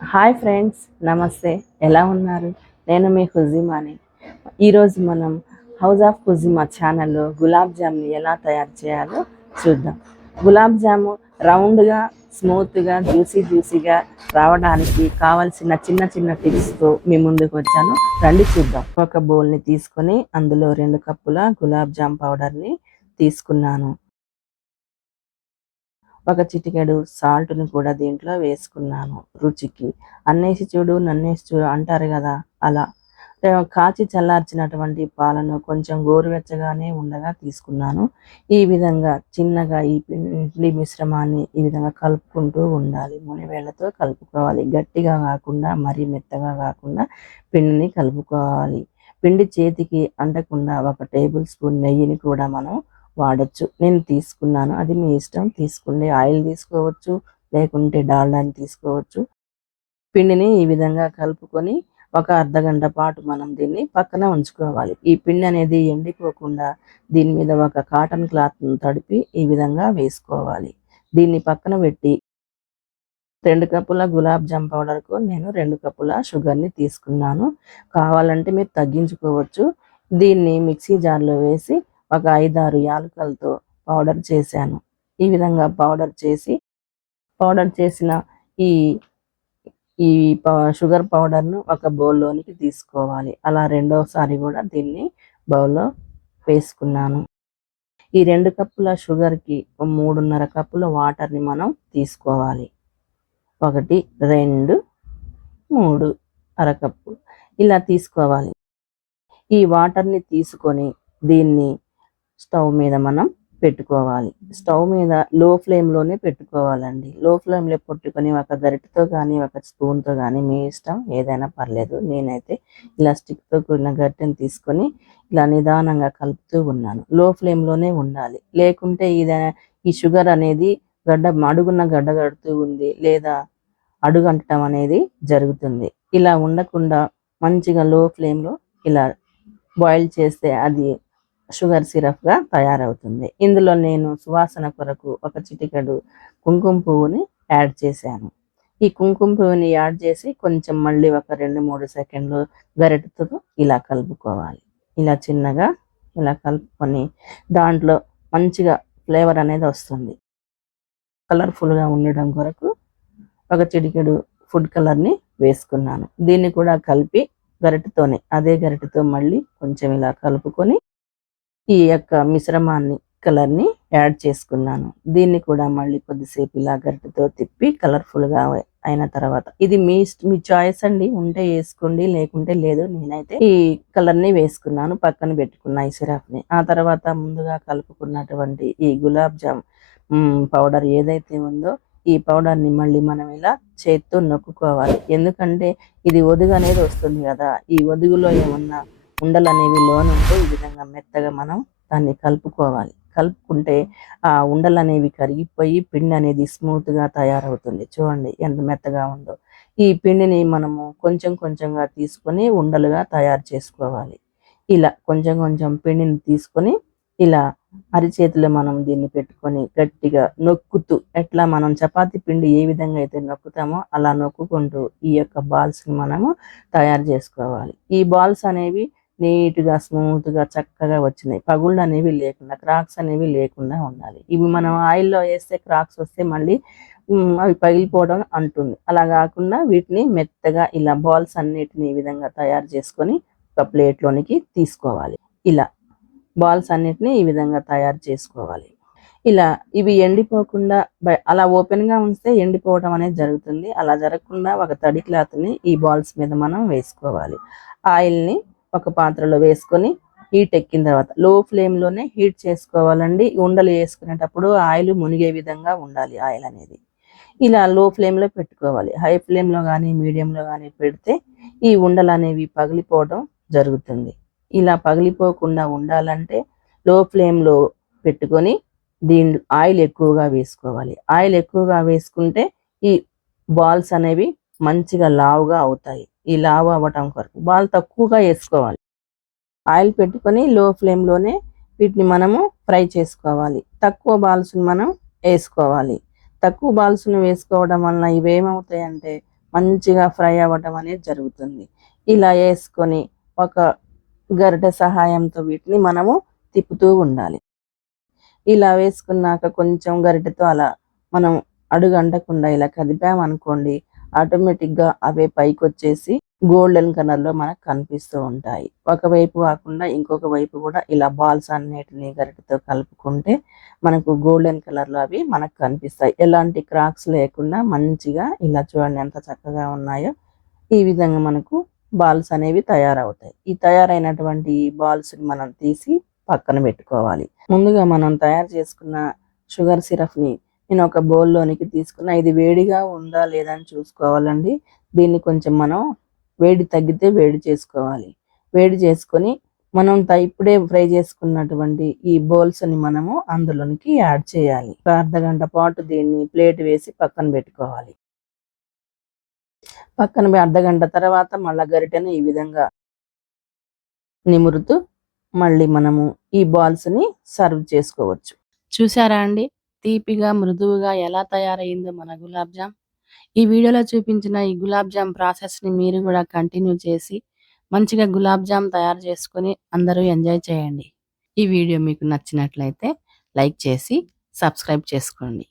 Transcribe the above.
Hi friends నమస్తే. ఎలా ఉన్నారు? నేను మీ హుజిమాని. ఈరోజు మనం హౌస్ ఆఫ్ హుజిమా ఛానల్లో గులాబ్ జామ్ని ఎలా తయారు చేయాలో చూద్దాం. గులాబ్ జాము రౌండ్గా స్మూత్గా జ్యూసీ జ్యూసీగా రావడానికి కావలసిన చిన్న చిన్న టిప్స్తో మీ ముందుకు వచ్చాను. రండి చూద్దాం. ఒక బౌల్ని తీసుకొని అందులో రెండు కప్పుల గులాబ్ జామ్ పౌడర్ని తీసుకున్నాను. ఒక చిటికెడు సాల్ట్ని కూడా దీంట్లో వేసుకున్నాను రుచికి. అన్నేసి చూడు నన్నేసి చూడు అంటారు కదా అలా. కాచి చల్లార్చినటువంటి పాలను కొంచెం గోరువెచ్చగానే ఉండగా తీసుకున్నాను. ఈ విధంగా చిన్నగా ఈ పిండి మిశ్రమాన్ని ఈ విధంగా కలుపుకుంటూ ఉండాలి. మునివేళ్ళతో కలుపుకోవాలి. గట్టిగా కాకుండా మరీ మెత్తగా కాకుండా పిండిని కలుపుకోవాలి. పిండి చేతికి అంటకుండా ఒక టేబుల్ స్పూన్ నెయ్యిని కూడా మనం వాడచ్చు. నేను తీసుకున్నాను. అది మీ ఇష్టం. తీసుకునే ఆయిల్ తీసుకోవచ్చు. లేకుంటే డాల్డాని తీసుకోవచ్చు. పిండిని ఈ విధంగా కలుపుకొని ఒక అర్ధ గంట పాటు మనం దీన్ని పక్కన ఉంచుకోవాలి. ఈ పిండి అనేది ఎండిపోకుండా దీని మీద ఒక కాటన్ క్లాత్ను తడిపి ఈ విధంగా వేసుకోవాలి. దీన్ని పక్కన పెట్టి రెండు కప్పుల గులాబ్ జామ్ పౌడర్కు నేను రెండు కప్పుల షుగర్ని తీసుకున్నాను. కావాలంటే మీరు తగ్గించుకోవచ్చు. దీన్ని మిక్సీ జార్లో వేసి ఒక ఐదారు యాలకులతో పౌడర్ చేశాను. ఈ విధంగా పౌడర్ చేసి పౌడర్ చేసిన ఈ ఈ షుగర్ పౌడర్ను ఒక బౌల్లోనికి తీసుకోవాలి. అలా రెండోసారి కూడా దీన్ని బౌల్లో వేసుకున్నాను. ఈ రెండు కప్పుల షుగర్కి మూడున్నర కప్పుల వాటర్ని మనం తీసుకోవాలి. ఒకటి రెండు మూడు అరకప్పు ఇలా తీసుకోవాలి. ఈ వాటర్ని తీసుకొని దీన్ని స్టవ్ మీద మనం పెట్టుకోవాలి. స్టవ్ మీద లో ఫ్లేమ్లోనే పెట్టుకోవాలండి. లో ఫ్లేమ్లో పెట్టుకొని ఒక గరిటతో కానీ ఒక స్పూన్తో కానీ మీ ఇష్టం ఏదైనా పర్లేదు. నేనైతే ఇలా స్టిక్తో కూడిన గరిటెని తీసుకొని ఇలా నిదానంగా కలుపుతూ ఉన్నాను. లో ఫ్లేమ్లోనే ఉండాలి. లేకుంటే ఇది ఈ షుగర్ అనేది గడ్డ అడుగున్న గడ్డ కడుతూ ఉంది లేదా అడుగంటడం అనేది జరుగుతుంది. ఇలా ఉండకుండా మంచిగా లో ఫ్లేమ్లో ఇలా బాయిల్ చేస్తే అది షుగర్ సిరప్గా తయారవుతుంది. ఇందులో నేను సువాసన కొరకు ఒక చిటికెడు కుంకుమ పువ్వుని యాడ్ చేశాను. ఈ కుంకుమ పువ్వుని యాడ్ చేసి కొంచెం మళ్ళీ ఒక రెండు మూడు సెకండ్లు గరిటతో ఇలా కలుపుకోవాలి. ఇలా చిన్నగా ఇలా కలుపుకొని దాంట్లో మంచిగా ఫ్లేవర్ అనేది వస్తుంది. కలర్ఫుల్గా ఉండడం కొరకు ఒక చిటికెడు ఫుడ్ కలర్ని వేసుకున్నాను. దీన్ని కూడా కలిపి గరిటెతోనే అదే గరిటతో మళ్ళీ కొంచెం ఇలా కలుపుకొని ఈ యొక్క మిశ్రమాన్ని కలర్ని యాడ్ చేసుకున్నాను. దీన్ని కూడా మళ్ళీ కొద్దిసేపు ఇలా గరిటెతో తిప్పి కలర్ఫుల్గా అయిన తర్వాత. ఇది మీ మీ చాయిస్ అండి. ఉంటే వేసుకోండి లేకుంటే లేదు. నేనైతే ఈ కలర్ని వేసుకున్నాను పక్కన పెట్టుకున్నా ఈ సిరప్ని ఆ తర్వాత ముందుగా కలుపుకున్నటువంటి ఈ గులాబ్ జామ్ పౌడర్ ఏదైతే ఉందో ఈ పౌడర్ని మళ్ళీ మనం ఇలా చేత్తో నొక్కుకోవాలి. ఎందుకంటే ఇది ఒదుగు అనేది వస్తుంది కదా. ఈ ఒదుగులో ఏమన్నా ఉండలు అనేవి లోనుంటే ఈ విధంగా మెత్తగా మనం దాన్ని కలుపుకోవాలి. కలుపుకుంటే ఆ ఉండలు అనేవి కరిగిపోయి పిండి అనేది స్మూత్గా తయారవుతుంది. చూడండి ఎంత మెత్తగా ఉందో. ఈ పిండిని మనము కొంచెం కొంచెంగా తీసుకొని ఉండలుగా తయారు చేసుకోవాలి. ఇలా కొంచెం కొంచెం పిండిని తీసుకొని ఇలా అరిచేతిలో మనం దీన్ని పెట్టుకొని గట్టిగా నొక్కుతూ ఎట్లా మనం చపాతి పిండి ఏ విధంగా అయితే నొక్కుతామో అలా నొక్కుకుంటూ ఈ యొక్క బాల్స్ని మనము తయారు చేసుకోవాలి. ఈ బాల్స్ అనేవి నీట్గా స్మూత్గా చక్కగా వచ్చినాయి. పగుళ్ళు అనేవి లేకుండా క్రాక్స్ అనేవి లేకుండా ఉండాలి. ఇవి మనం ఆయిల్లో వేస్తే క్రాక్స్ వస్తే మళ్ళీ అవి పగిలిపోవడం అంటుంది. అలా కాకుండా వీటిని మెత్తగా ఇలా బాల్స్ అన్నిటిని ఈ విధంగా తయారు చేసుకొని ఒక ప్లేట్లోనికి తీసుకోవాలి. ఇలా బాల్స్ అన్నిటిని ఈ విధంగా తయారు చేసుకోవాలి. ఇలా ఇవి ఎండిపోకుండా అలా ఓపెన్గా ఉంచితే ఎండిపోవడం అనేది జరుగుతుంది. అలా జరగకుండా ఒక తడి క్లాత్ని ఈ బాల్స్ మీద మనం వేసుకోవాలి. ఆయిల్ని ఒక పాత్రలో వేసుకొని హీట్ ఎక్కిన తర్వాత లో ఫ్లేమ్లోనే హీట్ చేసుకోవాలండి. ఉండలు వేసుకునేటప్పుడు ఆయిల్ మునిగే విధంగా ఉండాలి ఆయిల్ అనేది. ఇలా లో ఫ్లేమ్లో పెట్టుకోవాలి. హై ఫ్లేమ్లో కానీ మీడియంలో కానీ పెడితే ఈ ఉండలు అనేవి పగిలిపోవడం జరుగుతుంది. ఇలా పగిలిపోకుండా ఉండాలంటే లో ఫ్లేమ్లో పెట్టుకొని దీని ఆయిల్ ఎక్కువగా వేసుకోవాలి. ఆయిల్ ఎక్కువగా వేసుకుంటే ఈ బాల్స్ అనేవి మంచిగా లావుగా అవుతాయి. ఈ లావు అవ్వటం కొరకు. బాల్ తక్కువగా వేసుకోవాలి. ఆయిల్ పెట్టుకొని లో ఫ్లేమ్లోనే వీటిని మనము ఫ్రై చేసుకోవాలి. తక్కువ బాల్స్ని మనం వేసుకోవాలి. తక్కువ బాల్స్ని వేసుకోవడం వలన ఇవేమవుతాయంటే మంచిగా ఫ్రై అవ్వటం అనేది జరుగుతుంది. ఇలా వేసుకొని ఒక గరిటె సహాయంతో వీటిని మనము తిప్పుతూ ఉండాలి. ఇలా వేసుకున్నాక కొంచెం గరిటెతో అలా మనం అడుగు అంటకుండా ఇలా కదిపామనుకోండి ఆటోమేటిక్గా అవే పైకి వచ్చేసి గోల్డెన్ కలర్లో మనకు కనిపిస్తూ ఉంటాయి. ఒకవైపు కాకుండా ఇంకొక వైపు కూడా ఇలా బాల్స్ అన్నిటిని గరిటెతో కలుపుకుంటే మనకు గోల్డెన్ కలర్లో అవి మనకు కనిపిస్తాయి. ఎలాంటి క్రాక్స్ లేకుండా మంచిగా ఇలా చూడండి ఎంత చక్కగా ఉన్నాయో. ఈ విధంగా మనకు బాల్స్ అనేవి తయారవుతాయి. ఈ తయారైనటువంటి బాల్స్ని మనం తీసి పక్కన పెట్టుకోవాలి. ముందుగా మనం తయారు చేసుకున్న షుగర్ సిరప్ని నేను ఒక బౌల్లోనికి తీసుకున్న ఇది వేడిగా ఉందా లేదా అని చూసుకోవాలండి. దీన్ని కొంచెం మనం వేడి తగ్గితే వేడి చేసుకోవాలి. వేడి చేసుకొని మనం ఇప్పుడే ఫ్రై చేసుకున్నటువంటి ఈ బౌల్స్ని మనము అందులోనికి యాడ్ చేయాలి. ఒక అర్ధ గంట పాటు దీన్ని ప్లేట్ వేసి పక్కన పెట్టుకోవాలి. పక్కన అర్ధగంట అర్ధ గంట తర్వాత మళ్ళా గరిటెను ఈ విధంగా నిమురుతూ మళ్ళీ మనము ఈ బాల్స్ని సర్వ్ చేసుకోవచ్చు. చూసారా అండి? తీపిగా మృదువుగా ఎలా తయారయ్యిందో మన గులాబ్ జామ్. ఈ వీడియోలో చూపించిన ఈ గులాబ్ జామ్ ప్రాసెస్ని మీరు కూడా కంటిన్యూ చేసి మంచిగా గులాబ్ జామ్ తయారు చేసుకొని అందరూ ఎంజాయ్ చేయండి. ఈ వీడియో మీకు నచ్చినట్లయితే లైక్ చేసి సబ్స్క్రైబ్ చేసుకోండి.